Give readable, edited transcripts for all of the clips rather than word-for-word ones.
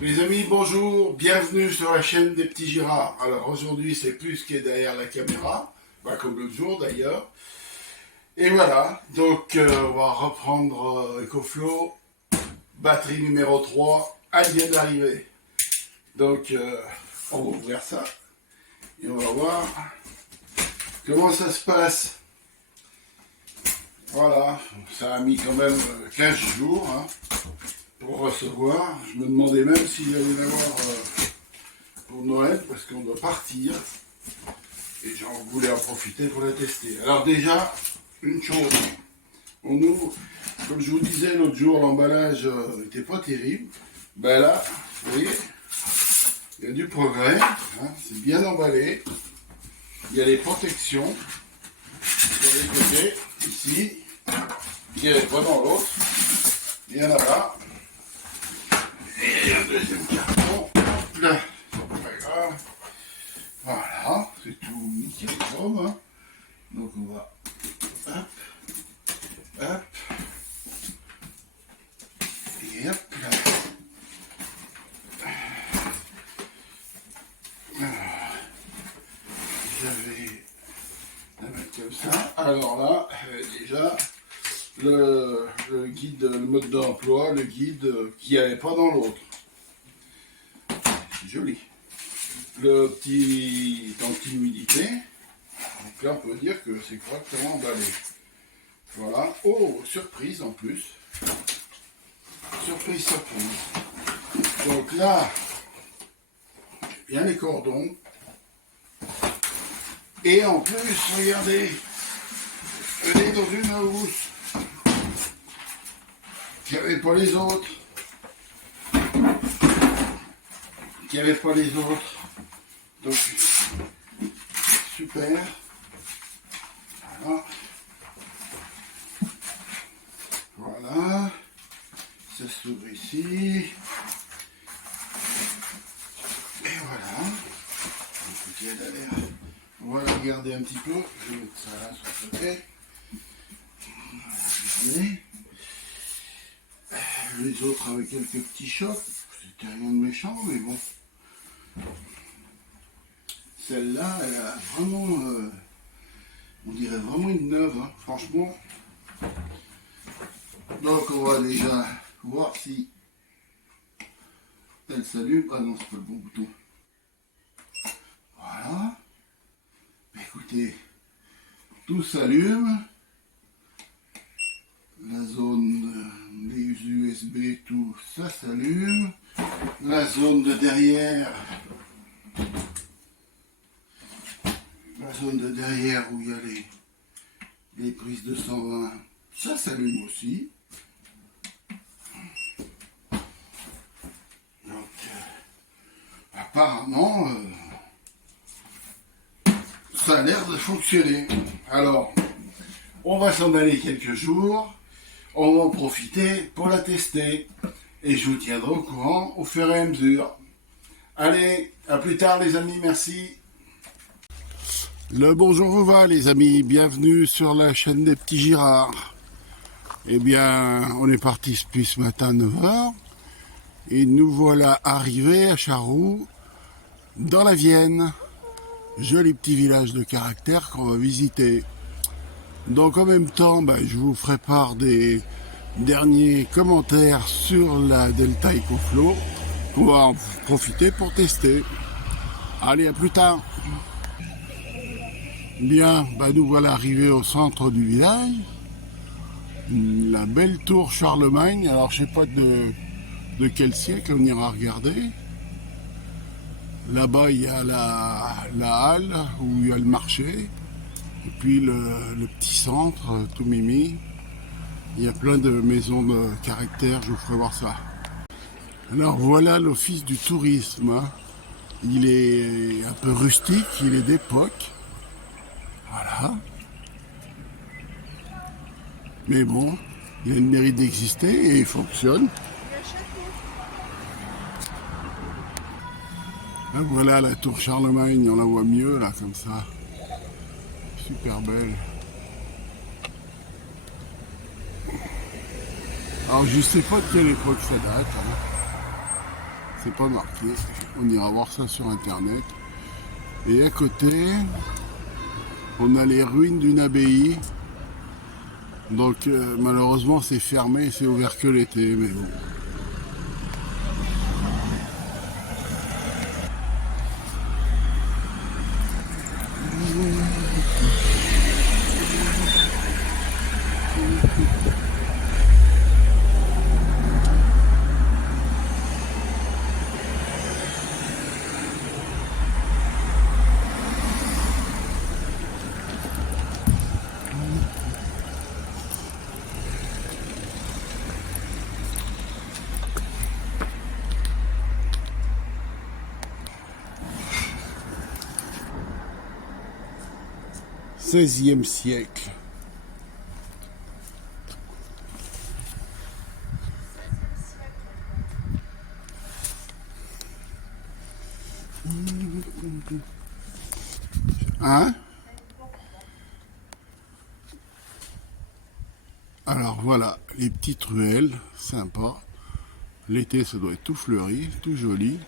Les amis, bonjour, bienvenue sur la chaîne des petits Girards. Alors aujourd'hui c'est plus qui est derrière la caméra, pas comme l'autre jour d'ailleurs. Et voilà, donc on va reprendre EcoFlow, batterie numéro 3, elle vient d'arriver. Donc on va ouvrir ça et on va voir comment ça se passe. Voilà, ça a mis quand même 15 jours. Hein, pour recevoir. Je me demandais même s'il allait y en avoir pour Noël, parce qu'on doit partir. Et j'en voulais en profiter pour la tester. Alors déjà, une chose. On ouvre, comme je vous disais l'autre jour, l'emballage n'était pas terrible. Ben là, vous voyez, il y a du progrès. Hein, c'est bien emballé. Il y a les protections sur les côtés, ici, qui n'est pas dans l'autre. Il y en a là. Et un deuxième carton, hop là, c'est pas grave. Voilà, c'est tout nickel, hein. Donc on va, hop, hop, et hop là. J'avais la mettre comme ça. Alors là, déjà, le guide, le mode d'emploi, le guide qui n'y avait pas dans l'autre. C'est joli. Le petit anti-humidité. Donc là, on peut dire que c'est correctement emballé. Voilà. Oh, surprise en plus. Surprise, surprise. Donc là, bien les cordons. Et en plus, regardez, elle est dans une housse qu'il n'y avait pas les autres. Qu'il n'y avait pas les autres. Donc, super. Voilà. Voilà. Ça s'ouvre ici. Et voilà. Écoutez, elle a l'air. On va la regarder un petit peu. Je vais mettre ça là sur le côté. Voilà. Les autres avec quelques petits chocs, c'était rien de méchant, mais bon. Celle-là, elle a vraiment, on dirait vraiment une neuve, hein, franchement. Donc on va déjà voir si elle s'allume. Ah non, c'est pas le bon bouton. Voilà. Écoutez, tout s'allume. La zone des USB, tout ça s'allume. La zone de derrière, où il y a les prises de 120, ça s'allume aussi. Donc, apparemment, ça a l'air de fonctionner. Alors, on va s'emballer quelques jours. On va en profiter pour la tester. Et je vous tiendrai au courant au fur et à mesure. Allez, à plus tard les amis, merci. Le bonjour vous va les amis, bienvenue sur la chaîne des petits Girards. Eh bien, on est parti depuis ce matin à 9h. Et nous voilà arrivés à Charroux, dans la Vienne. Joli petit village de caractère qu'on va visiter. Donc en même temps, je vous ferai part des derniers commentaires sur la Delta EcoFlow qu'on va en profiter pour tester. Allez, à plus tard. Bien, nous voilà arrivés au centre du village. La belle tour Charlemagne. Alors je sais pas de quel siècle, on ira regarder. Là-bas il y a la halle où il y a le marché. Et puis le petit centre, tout mimi. Il y a plein de maisons de caractère, je vous ferai voir ça. Alors voilà l'office du tourisme. Hein. Il est un peu rustique, il est d'époque. Voilà. Mais bon, il a le mérite d'exister et il fonctionne. Là, voilà la tour Charlemagne, on la voit mieux là comme ça. Super belle. Alors je sais pas de quelle époque ça date. Hein. c'est pas marqué. On ira voir ça sur internet. Et à côté, on a les ruines d'une abbaye. Donc malheureusement c'est fermé, c'est ouvert que l'été, mais bon. XVIe siècle. Hein? Alors voilà, les petites ruelles, sympa. L'été, ça doit être tout fleuri, tout joli.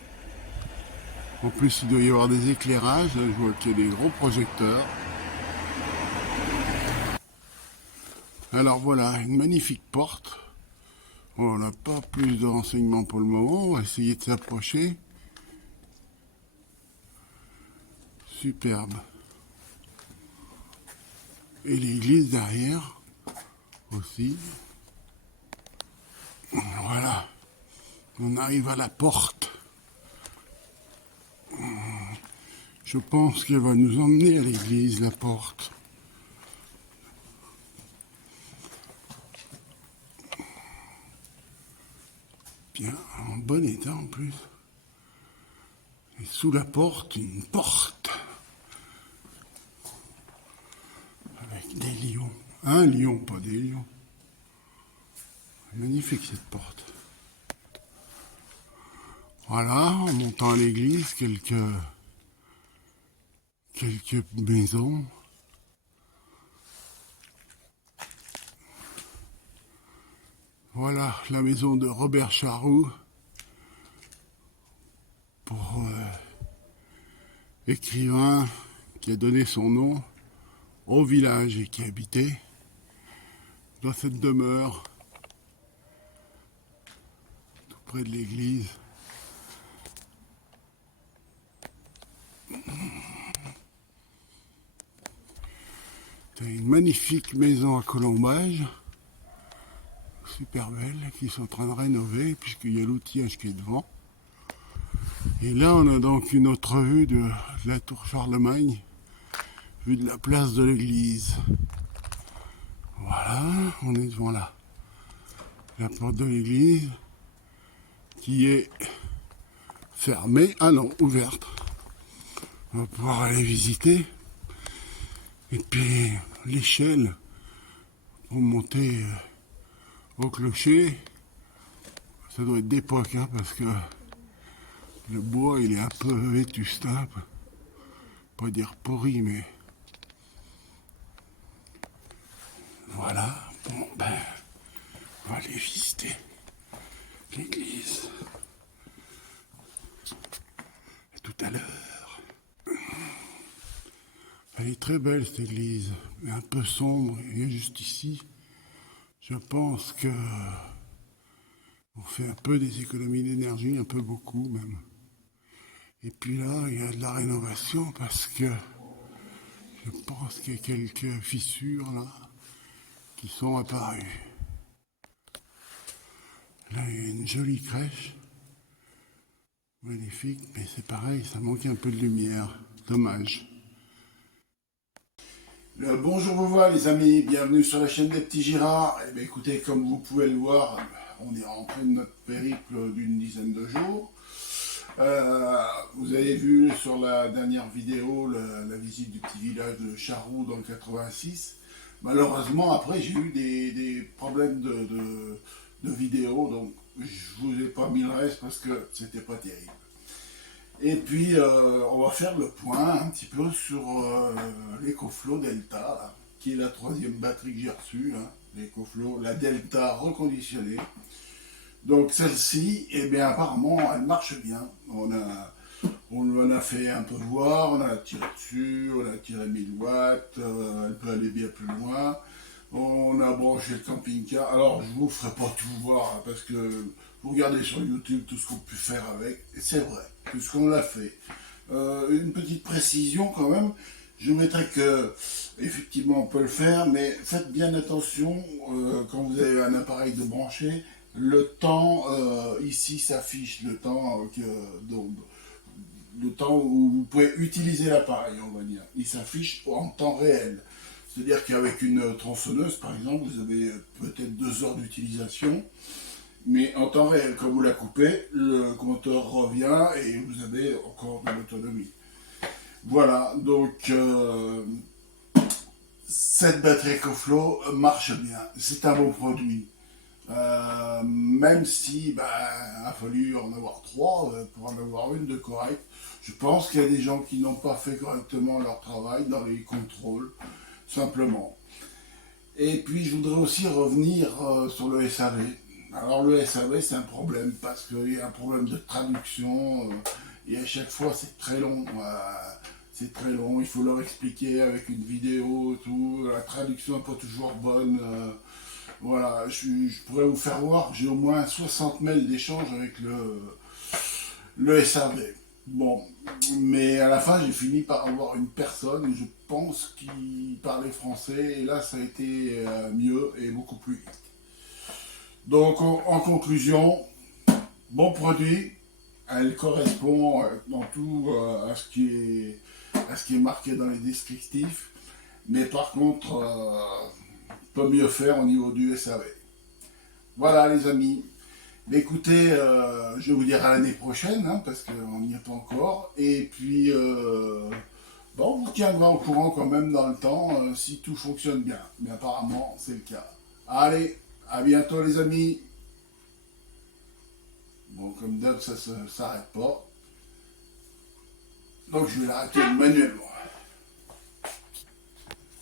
En plus, il doit y avoir des éclairages. Je vois qu'il y a des gros projecteurs. Alors voilà, une magnifique porte. On n'a pas plus de renseignements pour le moment. On va essayer de s'approcher. Superbe. Et l'église derrière aussi. Voilà. On arrive à la porte. Je pense qu'elle va nous emmener à l'église, la porte. Bien, en bon état en plus. Et sous la porte, une porte. Avec des lions. Un lion, pas des lions. Magnifique cette porte. Voilà, en montant à l'église, quelques maisons. Voilà la maison de Robert Charroux, pour écrivain qui a donné son nom au village et qui habitait dans cette demeure tout près de l'église. C'est une magnifique maison à Colombage, super belle, qui sont en train de rénover puisqu'il y a l'outillage qui est devant. Et là on a donc une autre vue de la tour Charlemagne, vue de la place de l'église. Voilà, on est devant la porte de l'église qui est fermée, ah non, ouverte. On va pouvoir aller visiter. Et puis l'échelle pour monter au clocher, ça doit être d'époque, hein, parce que le bois il est un peu vétuste, hein, pas dire pourri, mais voilà. Bon ben, on va aller visiter l'église. À tout à l'heure. Elle est très belle cette église, mais un peu sombre, et juste ici, je pense que on fait un peu des économies d'énergie, un peu beaucoup même. Et puis là, il y a de la rénovation parce que je pense qu'il y a quelques fissures là qui sont apparues. Là, il y a une jolie crèche, magnifique, mais c'est pareil, ça manque un peu de lumière. Dommage. Bonjour vous voilà les amis, bienvenue sur la chaîne des petits Girards. Eh bien, écoutez, comme vous pouvez le voir, on est rentré de notre périple d'une dizaine de jours. Vous avez vu sur la dernière vidéo la visite du petit village de Charroux dans le 86. Malheureusement, après, j'ai eu des problèmes de vidéo, donc je vous ai pas mis le reste parce que c'était pas terrible. Et puis, on va faire le point un petit peu sur l'EcoFlow Delta, là, qui est la troisième batterie que j'ai reçue, hein, l'EcoFlow, la Delta reconditionnée. Donc celle-ci, eh bien apparemment, elle marche bien. On en a fait un peu voir, on a tiré dessus, on a tiré 1000 watts, elle peut aller bien plus loin. On a branché le camping-car. Alors je vous ferai pas tout voir hein, parce que vous regardez sur YouTube tout ce qu'on peut faire avec. Et c'est vrai, tout ce qu'on l'a fait. Une petite précision quand même. Je mettrai que effectivement on peut le faire, mais faites bien attention quand vous avez un appareil de brancher. Le temps ici s'affiche le temps donc, le temps où vous pouvez utiliser l'appareil, on va dire. Il s'affiche en temps réel. C'est-à-dire qu'avec une tronçonneuse, par exemple, vous avez peut-être 2 heures d'utilisation, mais en temps réel, quand vous la coupez, le compteur revient et vous avez encore de l'autonomie. Voilà, donc cette batterie EcoFlow marche bien. C'est un bon produit. Même si a fallu en avoir 3 pour en avoir une de correcte. Je pense qu'il y a des gens qui n'ont pas fait correctement leur travail dans les contrôles, simplement. Et puis je voudrais aussi revenir sur le SAV. Alors le SAV c'est un problème parce qu'il y a un problème de traduction et à chaque fois c'est très long. C'est très long, il faut leur expliquer avec une vidéo, tout. La traduction n'est pas toujours bonne. Voilà, je pourrais vous faire voir, j'ai au moins 60 mails d'échange avec le SAV. Bon, mais à la fin, j'ai fini par avoir une personne, je pense, qui parlait français, et là, ça a été mieux et beaucoup plus vite. Donc, en conclusion, bon produit, elle correspond dans tout à ce qui est marqué dans les descriptifs, mais par contre, peut mieux faire au niveau du SAV. Voilà les amis. Mais écoutez, je vais vous dire à l'année prochaine, hein, parce qu'on n'y est pas encore. Et puis, bon, on vous tiendra au courant quand même dans le temps si tout fonctionne bien. Mais apparemment, c'est le cas. Allez, à bientôt les amis. Bon, comme d'hab, ça ne s'arrête pas. Donc je vais l'arrêter manuellement.